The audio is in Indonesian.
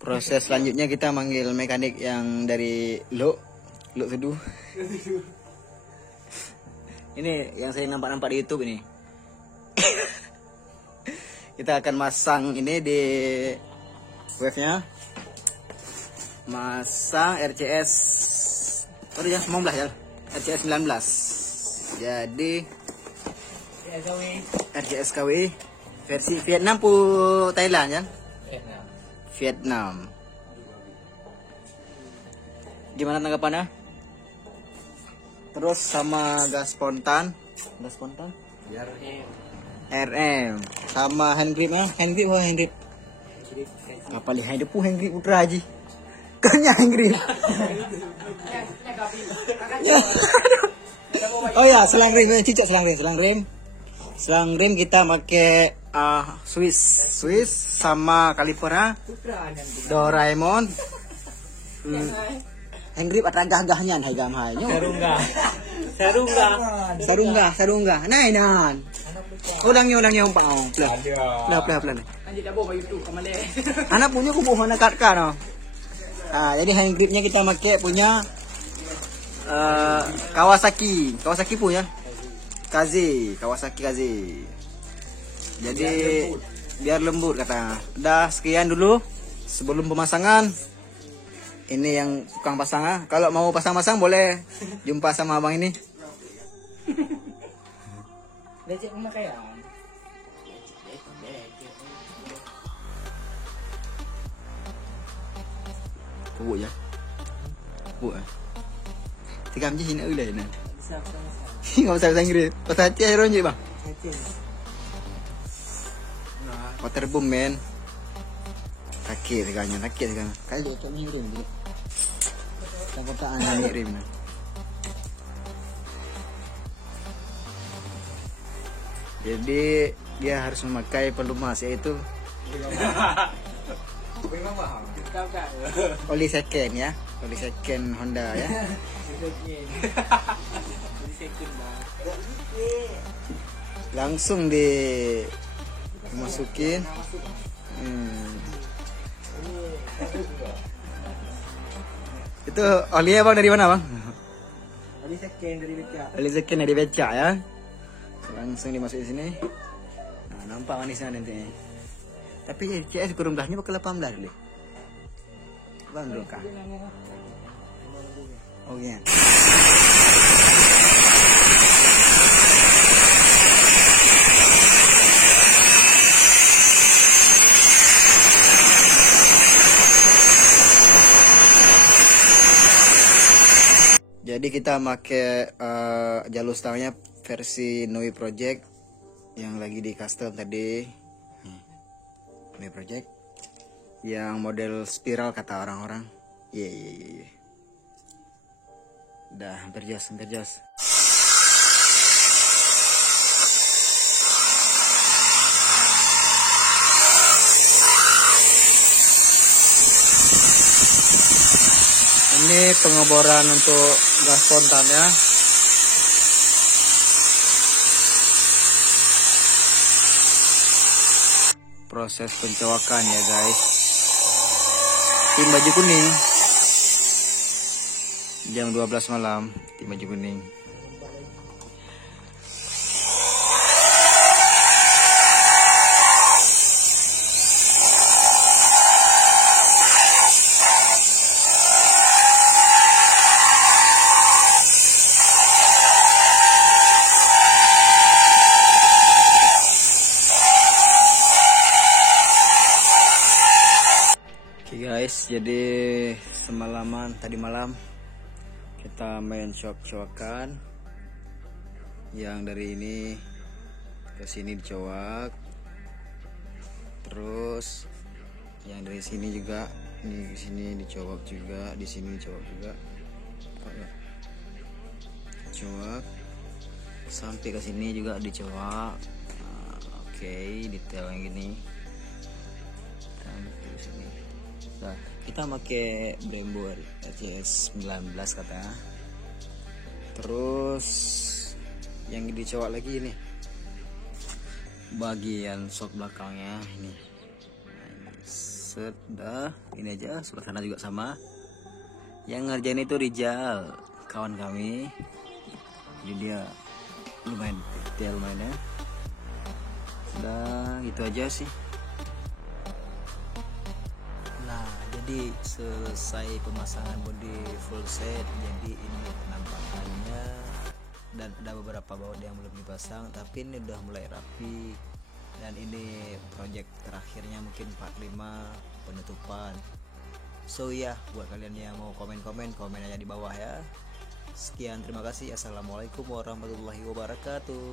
Proses selanjutnya kita manggil mekanik yang dari Luk Teduh. Ini yang saya nampak di YouTube ini. Kita akan masang ini di wave-nya. Masang RCS. Oh ya, 19 ya. RCS 19. Jadi RCS KW versi Vietnam pu Thailand ya. Vietnam. Gimana tanggapannya? Terus sama gas spontan. RM. Sama hand gripnya. Hand grip. Apa lihat hand grip putra haji. Kanya hand grip. Oh ya, selang rim, cicak selang rim. Selang rim kita pakai Swiss sama kalipernya Doraemon. Hand grip ada gagahnya hai gamhainya. Sarungga. Nainan. Ulangnya umpang. Pelan. Anak punya kubuh mana kat no. Jadi hand gripnya kita pakai punya Kawasaki punya Kawasaki Kaze. Jadi biar lembut kata. Udah sekian dulu sebelum pemasangan. Ini yang tukang pasang. Kalau mau pasang-pasang boleh jumpa sama abang ini. Lecet pemakaian. Bu ya. Bu. Tikam je hina ulai na. Enggak usah bahasa Inggris. Bahasa Aceh hero je bang. Waterboom men. Sakit sekali. Kali tak ngirim je. Kotaan ngirim. Jadi dia harus memakai pelumas yaitu oli second ya, oli second Honda ya. Langsung dimasukin. Itu oli bang dari mana bang? Oli second dari beca. Oli second dari beca ya. Langsung dimasukin sini. Nah, nampak manisnya nanti. Tapi CS kurung belahnya pakai 18 dulu. Bang Roka. Oh iya. Jadi kita pakai jalur stangnya versi Noi Project yang lagi di custom tadi. Noi Project yang model spiral kata orang-orang. Iya. Udah hampir jos. Ini pengeboran untuk gas spontan ya. Proses pencowakan ya guys. Tim baju kuning. Jam 12 malam, tim baju kuning. Guys, jadi tadi malam kita main coak-coakan yang dari ini ke sini dicoak, terus yang dari sini juga ini ke sini dicoak juga, di sini dicoak juga, coak sampai ke sini juga dicoak. Oke, detail yang gini. Nah, kita pakai Brembo RCS 19 katanya. Terus yang dicowok lagi ini bagian shock belakangnya ini. Nice. set dah ini aja. Sebelah sana juga sama. Yang ngerjain itu Rijal, kawan kami. Jadi dia lumayan detail mainnya. Udah gitu aja sih. Nah, jadi selesai pemasangan body full set. Jadi ini penampakannya, dan ada beberapa baut yang belum dipasang, tapi ini udah mulai rapi. Dan ini project terakhirnya mungkin part 5 penutupan. So ya, buat kalian yang mau komen aja di bawah ya. Sekian, terima kasih. Assalamualaikum warahmatullahi wabarakatuh.